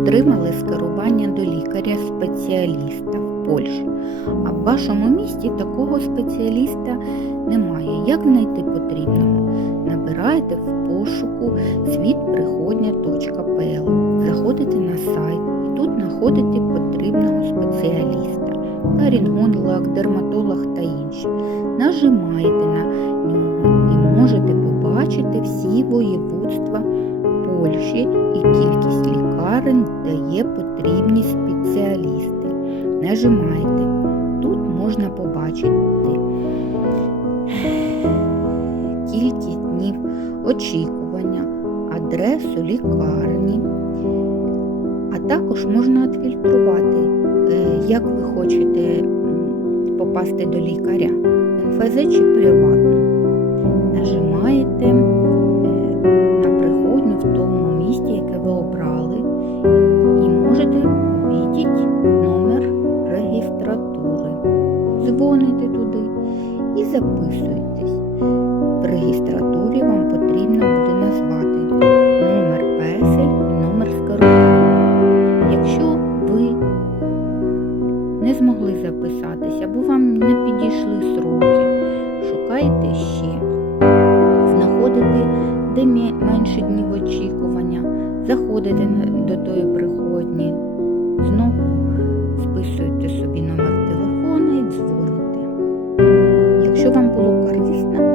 отримали скерування до лікаря-спеціаліста в Польщі. А в вашому місті такого спеціаліста немає. Як знайти потрібного? Набираєте в пошуку світприходня.пл, заходите на сайт і тут знаходите потрібного спеціаліста, ларінгонолог, дерматолог та інші. Нажимаєте на нього і можете побачити всі воєводства Польщі і кількість лікарень дає потрібні спеціалісти. Нажимаєте. Тут можна побачити кількість днів очікування, адресу лікарні, а також можна відфільтрувати, е, як ви хочете попасти до лікаря, МФЗ чи приватно. Дзвоните туди і записуєтесь. В регістратурі вам потрібно буде назвати номер песель і номер скерування. Якщо ви не змогли записатися або вам не підійшли сроки, шукайте ще, знаходите, де менше днів очікування, заходите до тої Лукардісна.